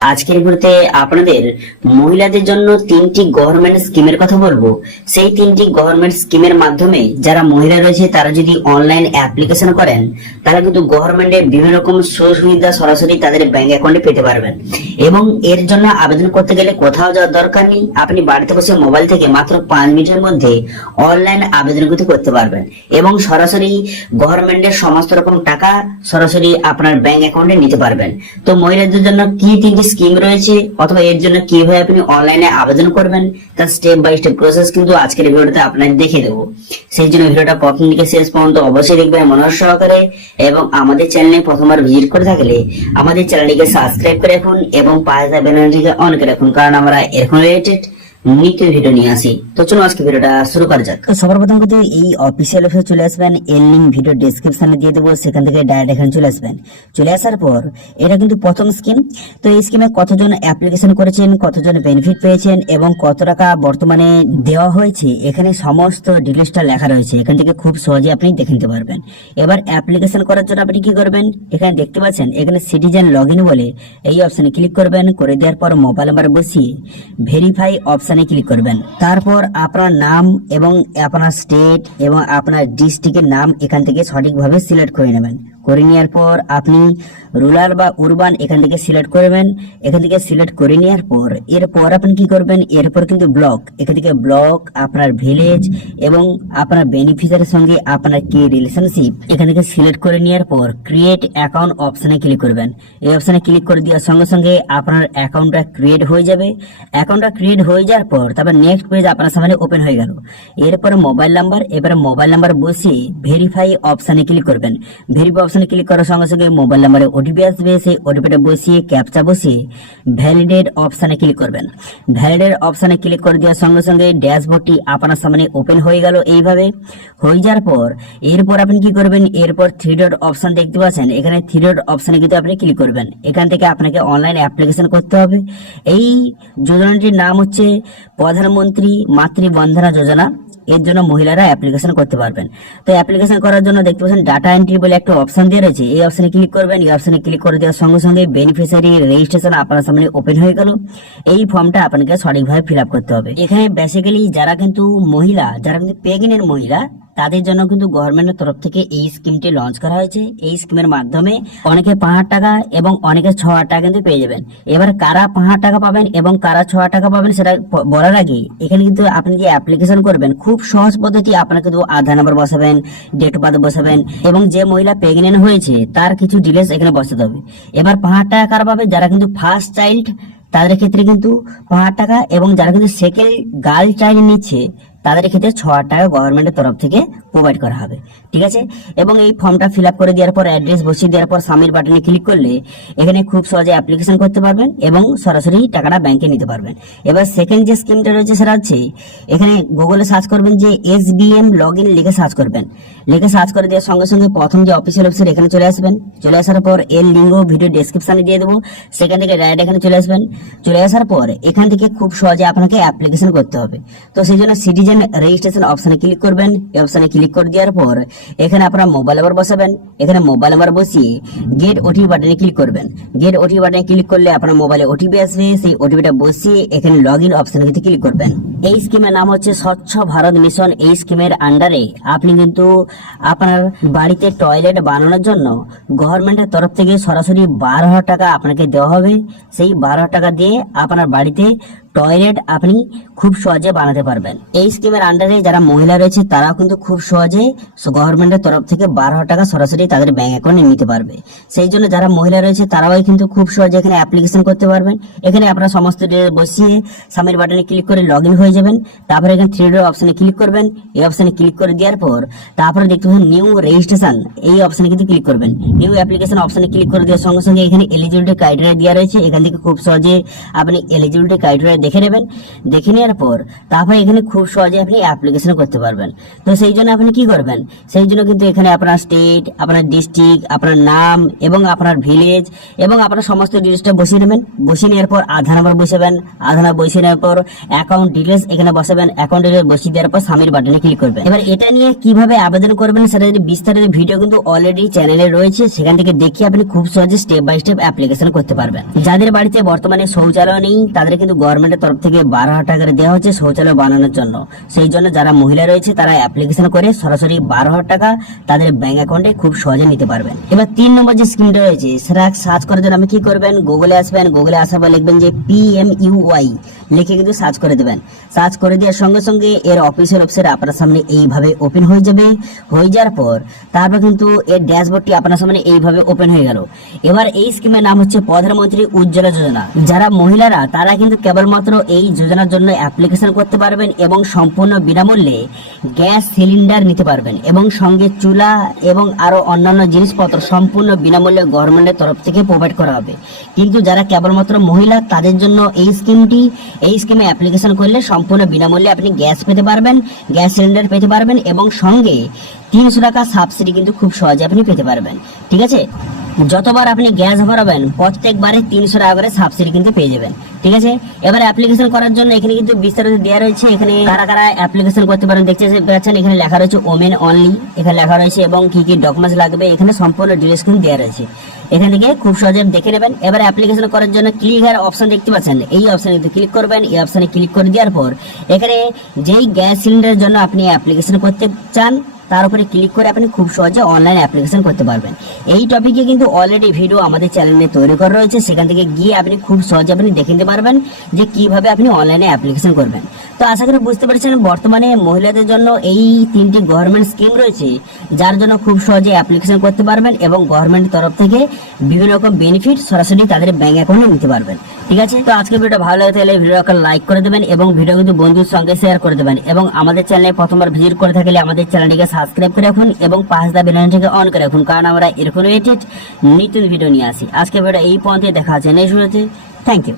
আজকের ভিডিওতে আপনাদের মহিলাদের জন্য তিনটি গভর্নমেন্ট স্কিমের কথা বলবো। সেই তিনটি গভর্নমেন্ট স্কিমের মাধ্যমে যারা মহিলা রয়েছে তারা যদি অনলাইন অ্যাপ্লিকেশন করেন তাহলে কিন্তু গভর্নমেন্টের বিভিন্ন রকম সুযোগ সুবিধা সরাসরি তাদের ব্যাংক অ্যাকাউন্টে পেতে পারবেন। এবং এর জন্য আবেদন করতে গেলে কোথাও যাওয়ার দরকার নেই, আপনি বাড়িতে বসে মোবাইল থেকে মাত্র 5 মিনিটের মধ্যে অনলাইন আবেদন করতে পারবেন এবং সরাসরি গভর্নমেন্টের সমস্ত রকম টাকা সরাসরি আপনার ব্যাংক অ্যাকাউন্টে নিতে পারবেন। তো মহিলাদের জন্য কি তিনটি স্কিম রয়েছে অথবা এর জন্য কিভাবে আপনি অনলাইনে আবেদন করবেন তার স্টেপ বাই স্টেপ প্রসেস কিন্তু আজকের ভিডিওতে আপনাদের দেখিয়ে দেবো। সেই জন্য ভিডিওটা প্রথম থেকে শেষ পর্যন্ত অবশ্যই দেখবেন মনোযোগ সহকারে, এবং আমাদের চ্যানেলে প্রথমবার ভিজিট করে থাকলে আমাদের চ্যানেলটিকে সাবস্ক্রাইব করে রাখুন এবং পাশে থাকা বেল আইকনটিকে অন করে রাখুন, কারণ আমরা এরকম রিলেটেড নিত্য ভিডিও নিয়ে আসি। তো চলুন আজকে ভিডিওটা শুরু করা যাক। তো সবার প্রথম কথা এই অফিসিয়াল ওয়েবসাইটে চলে আসবেন, এর লিংক ভিডিও ডেসক্রিপশনে দিয়ে দেবো, সেখান থেকে ডাইরেক্ট এখানে চলে আসবেন। চলে আসার পর এটা কিন্তু প্রথম স্কিম। তো এই স্কিমে কতজন অ্যাপ্লিকেশন করেছেন, কতজন বেনিফিট পেয়েছেন এবং কত টাকা বর্তমানে দেওয়া হয়েছে এখানে সমস্ত ডিটেইলসটা লেখা রয়েছে। এখান থেকে খুব সহজে আপনি দেখে নিতে পারবেন। এবার অ্যাপ্লিকেশন করার জন্য আপনি কি করবেন, এখানে দেখতে পাচ্ছেন এখানে সিটিজেন লগইন বলে এই অপশনে ক্লিক করবেন। করে দেওয়ার পর মোবাইল নাম্বার বসিয়ে ভেরিফাই অপশনে ক্লিক করবেন। তারপর আপনার নাম এবং আপনার স্টেট এবং আপনার ডিস্ট্রিক্টের নাম এখান থেকে সঠিকভাবে সিলেক্ট করে নেবেন। করে নেওয়ার পর আপনি রুরাল বা উরবান এখান থেকে সিলেক্ট করবেন। এখান থেকে সিলেক্ট করে নেওয়ার পর এরপর আপনি কি করবেন, এরপর কিন্তু ব্লক, এখান থেকে ব্লক, আপনার ভিলেজ এবং আপনার বেনিফিশিয়ারির সঙ্গে আপনার কি রিলেশনশিপ এখান থেকে সিলেক্ট করে নেওয়ার পর ক্রিয়েট অ্যাকাউন্ট অপশনে ক্লিক করবেন। এই অপশনে ক্লিক করে দেওয়ার সঙ্গে সঙ্গে আপনার অ্যাকাউন্টটা ক্রিয়েট হয়ে যাবে। অ্যাকাউন্টটা ক্রিয়েট হয়ে যাওয়ার পর তারপর নেক্সট পেজ আপনার সামনে ওপেন হয়ে গেল। এরপর মোবাইল নাম্বার, এবারে মোবাইল নাম্বার বসিয়ে ভেরিফাই অপশনে ক্লিক করবেন। ভেরিফাই অপশনে ক্লিক করার সঙ্গে সঙ্গে মোবাইল নাম্বারে ওটিপি আসবে, সেই ওটিপিটা বসিয়ে ক্যাপচা বসিয়ে ভ্যালিডেট অপশনে ক্লিক করবেন। ভ্যালিডেট অপশনে ক্লিক করে দেওয়ার সঙ্গে সঙ্গে ড্যাশবোর্ডটি আপনার সামনে ওপেন হয়ে গেল। এইভাবে হয়ে যাওয়ার পর এরপর আপনি কি করবেন, এরপর থ্রি ডট অপশন দেখতে পাচ্ছেন, এখানে থ্রি ডট অপশনে কিন্তু আপনি ক্লিক করবেন। এখান থেকে আপনাকে অনলাইন অ্যাপ্লিকেশন করতে হবে। এই যোজনাটির নাম হচ্ছে প্রধানমন্ত্রী মাতৃ বন্দনা যোজনা। এর জন্য মহিলারা অ্যাপ্লিকেশন করতে পারবেন। তো অ্যাপ্লিকেশন করার জন্য দেখতে পাচ্ছেন ডাটা এন্ট্রি বলে একটা অপশন দিয়ে রয়েছে, এই অপশনে ক্লিক করবেন। এই অপশনে ক্লিক করে দেওয়ার সঙ্গে সঙ্গে বেনিফিশিয়ারি রেজিস্ট্রেশন আপনার সামনে ওপেন হয়ে গেল। এই ফর্মটা আপনাকে সঠিকভাবে ফিল আপ করতে হবে। এখানে বেসিক্যালি যারা কিন্তু মহিলা, যারা কিন্তু প্রেগনেন্ট মহিলা, তাদের জন্য কিন্তু গভর্নমেন্টের তরফ থেকে এই স্কিমটি লঞ্চ করা হয়েছে। এই স্কিমের মাধ্যমে অনেকে 5,000 টাকা এবং অনেকে 6,000 টাকা কিন্তু পেয়ে যাবেন। এবার কারা 5,000 টাকা পাবেন এবং কারা 6,000 টাকা পাবেন সেটা বলার আগে এখানে কিন্তু আপনি যে অ্যাপ্লিকেশন করবেন খুব সহজ পদ্ধতি। আপনাকে কিন্তু আধার নাম্বার বসাবেন, ডেট অফ বার্থ বসাবেন এবং যে মহিলা প্রেগনেন্ট হয়েছে তার কিছু ডিটেলস এখানে বসাতে হবে। এবার 5,000 টাকা কারা পাবে, যারা কিন্তু ফার্স্ট চাইল্ড তাদের ক্ষেত্রে কিন্তু 5,000 টাকা, এবং যারা কিন্তু সেকেন্ড গার্ল চাইল্ড নিচ্ছে তাদের ক্ষেত্রে 6,000 টাকা গভর্নমেন্টের তরফ থেকে প্রোভাইড করা হবে। ঠিক আছে, এবং এই ফর্মটা ফিল আপ করে দেওয়ার পর অ্যাড্রেস বসিয়ে দেওয়ার পর সাবমিট বাটনে ক্লিক করলে এখানে খুব সহজে অ্যাপ্লিকেশন করতে পারবেন এবং সরাসরি টাকাটা ব্যাংকে নিতে পারবেন। এবার সেকেন্ড যে স্কিমটা রয়েছে সেটা হচ্ছে এখানে গুগলে সার্চ করবেন যে SBM লগইন লিখে সার্চ করবেন। লিখে সার্চ করে দেওয়ার সঙ্গে সঙ্গে প্রথম যে অফিসিয়াল ওয়েবসাইট এখানে চলে আসবেন। চলে আসার পর এর লিঙ্ক ভিডিও ডেসক্রিপশনে দিয়ে দেবো, সেখান থেকে ডাইরেক্ট এখানে চলে আসবেন। চলে আসার পর এখান থেকে খুব সহজে আপনাকে অ্যাপ্লিকেশন করতে হবে। তো সেই জন্য সিটিজেন রেজিস্ট্রেশন অপশনে ক্লিক করবেন। এই অপশনে ক্লিক করে দেওয়ার পর এখানে আপনার মোবাইল নাম্বার বসাবেন। এখানে মোবাইল নাম্বার বসিয়ে গেট ওটিপি বাটনে ক্লিক করবেন। গেট ওটিপি বাটনে ক্লিক করলে আপনার মোবাইলে ওটিপি আসবে, সেই ওটিপিটা বসিয়ে এখানে লগইন অপশনে কিন্তু ক্লিক করবেন। এই স্কিমের নাম হচ্ছে স্বচ্ছ ভারত মিশন। এই স্কিমের আন্ডারে আপনি কিন্তু আপনার বাড়িতে টয়লেট বানানোর জন্য গভর্নমেন্টের তরফ থেকে সরাসরি 12,000 টাকা আপনাকে দেওয়া হবে। সেই 12,000 টাকা দিয়ে আপনার বাড়িতে টয়লেট আপনি খুব সহজে বানাতে পারবেন। এই স্কিমের আন্ডারে যারা মহিলা রয়েছে তারাও কিন্তু খুব সহজে গভর্নমেন্টের তরফ থেকে 12,000 টাকা সরাসরি তাদের ব্যাংক অ্যাকাউন্টে নিতে পারবে। সেই জন্য যারা মহিলা রয়েছে তারাও কিন্তু খুব সহজে এখানে অ্যাপ্লিকেশন করতে পারবেন। এখানে আপনারা সমস্ত ডিটেইলস বসিয়ে সাবমিট বাটনে ক্লিক করে লগইন হয়ে যাবেন। তারপরে এখানে থ্রি ডট অপশনে ক্লিক করবেন। এই অপশনে ক্লিক করে দেওয়ার পর তারপরে দেখতে পাবেন নিউ রেজিস্ট্রেশন, এই অপশনে কিন্তু ক্লিক করবেন। নিউ অ্যাপ্লিকেশন অপশনে ক্লিক করে দেওয়ার সঙ্গে সঙ্গে এখানে এলিজিবিলিটি ক্রাইটেরিয়া দেওয়া রয়েছে। এখান থেকে খুব সহজে আপনি এলিজিবিলিটি ক্রাইটেরিয়া দেখে নেবেন। দেখে নেওয়ার পর তারপর এখানে খুব সহজে আপনি অ্যাপ্লিকেশন করতে পারবেন। তো সেই জন্য আপনি কি করবেন, সেই জন্য কিন্তু এখানে আপনার স্টেট, আপনার ডিস্ট্রিক্ট, আপনার নাম এবং আপনার ভিলেজ এবং আপনার সমস্ত ডিটেলসটা বসিয়ে নেবেন। বসিয়ে নেওয়ার পর আধার নাম্বার বসাবেন। আধার নাম্বার বসিয়ে নেওয়ার পর অ্যাকাউন্ট ডিটেলস এখানে বসাবেন। অ্যাকাউন্ট ডিটেলস বসিয়ে দেওয়ার পর সাবমিট বাটনে ক্লিক করবেন। এবার এটা নিয়ে কিভাবে আবেদন করবেন সেটা যদি বিস্তারিত ভিডিও কিন্তু অলরেডি চ্যানেলে রয়েছে, সেখান থেকে দেখে আপনি খুব সহজে স্টেপ বাই স্টেপ অ্যাপ্লিকেশন করতে পারবেন। যাদের বাড়িতে বর্তমানে শৌচালয় নেই তাদের কিন্তু গভর্নমেন্টের তরফ থেকে 12,000 টাকা দেওয়া হচ্ছে শৌচালয় বানানোর জন্য। সেই জন্য যারা মহিলা রয়েছে তারা অ্যাপ্লিকেশন করে সরাসরি 12,000 টাকা তাদের ব্যাংক অ্যাকাউন্টে খুব সহজে নিতে পারবেন। এবার 3 নম্বর যে স্কিমটা রয়েছে সেটা সার্চ করার জন্য আপনি কি করবেন, গুগলে আসবেন। গুগলে আসার পর লিখবেন যে PMUY, লিখে কিন্তু সার্চ করে দেবেন। সার্চ করে দেওয়ার সঙ্গে সঙ্গে এর অফিসিয়াল ওয়েবসাইট আপনার সামনে এইভাবে ওপেন হয়ে যাবে। হয়ে যাওয়ার পর তারপর কিন্তু এর ড্যাশবোর্ডটি আপনার সামনে এইভাবে ওপেন হয়ে গেল। এবার এই স্কিমের নাম হচ্ছে প্রধানমন্ত্রী উজ্জ্বলা যোজনা। যারা মহিলারা তারা কিন্তু কেবলমাত্র এই যোজনার জন্য অ্যাপ্লিকেশন করতে পারবেন এবং সম্পূর্ণ বিনামূল্যে গ্যাস সিলিন্ডার নিতে পারবেন এবং সঙ্গে চুলা এবং আরো অন্যান্য জিনিসপত্র সম্পূর্ণ বিনামূল্যে গভর্নমেন্টের তরফ থেকে প্রোভাইড করা হবে। কিন্তু যারা কেবলমাত্র মহিলা তাদের জন্য এই স্কিমে অ্যাপ্লিকেশন করলে সম্পূর্ণ বিনামূল্যে আপনি গ্যাস পেতে পারবেন, গ্যাস সিলিন্ডার পেতে পারবেন এবং সঙ্গে 300 টাকা সাবসিডি কিন্তু খুব সহজে আপনি পেতে পারবেন। ঠিক আছে, যতবার আপনি গ্যাস ভরাবেন প্রত্যেকবারে 300 টাকা করে সাবসিডি কিন্তু পেয়ে যাবেন। ঠিক আছে, এবার অ্যাপ্লিকেশন করার জন্য এখানে কিন্তু বিস্তারিত দেওয়া রয়েছে। এখানে কারা কারা অ্যাপ্লিকেশন করতে পারেন দেখতে পাচ্ছেন। এখানে লেখা রয়েছে ওমেন অনলি, এখানে লেখা রয়েছে এবং কি কি ডকুমেন্টস লাগবে এখানে সম্পূর্ণ ডিটেইলস কিন্তু দেওয়া রয়েছে। এখান থেকে খুব সহজে দেখে নেবেন। এবার অ্যাপ্লিকেশন করার জন্য ক্লিক হেয়ার অপশন দেখতে পাচ্ছেন, এই অপশনে কিন্তু ক্লিক করবেন। এই অপশনে ক্লিক করে দেওয়ার পর এখানে যেই গ্যাস সিলিন্ডারের জন্য আপনি অ্যাপ্লিকেশন করতে চান তার উপরে ক্লিক করে আপনি খুব সহজে অনলাইন অ্যাপ্লিকেশন করতে পারবেন। এই টপিকে কিন্তু অলরেডি ভিডিও আমাদের চ্যানেলে তৈরি করা রয়েছে, সেখান থেকে গিয়ে আপনি খুব সহজে আপনি দেখে নিতে পারবেন যে কিভাবে আপনি অনলাইনে অ্যাপ্লিকেশন করবেন। তো আশা করি বুঝতে পারছেন বর্তমানে মহিলাদের জন্য এই 3টি গভর্নমেন্ট স্কিম রয়েছে যার জন্য খুব সহজে অ্যাপ্লিকেশন করতে পারবেন এবং গভর্নমেন্টের তরফ থেকে বিভিন্ন রকম বেনিফিট সরাসরি তাদের ব্যাংক অ্যাকাউন্টে নিতে পারবেন। ঠিক আছে, তো আজকে ভিডিওটা ভালো লাগে তাহলে ভিডিওটা লাইক করে দেবেন এবং ভিডিও কিন্তু বন্ধুর সঙ্গে শেয়ার করে দেবেন এবং আমাদের চ্যানেলে প্রথমবার ভিজিট করে থাকলে আমাদের চ্যানেলটিকে সাবস্ক্রাইব করে রাখুন এবং পাশ দা বেল আইকনটিকে অন করে রাখুন, কারণ আমরা এরকম রিলেটেড নতুন ভিডিও নিয়ে আসি। আজকে ভিডিওটা এই পর্যন্ত, দেখা হচ্ছে নেক্সট ভিডিওতে। Thank you.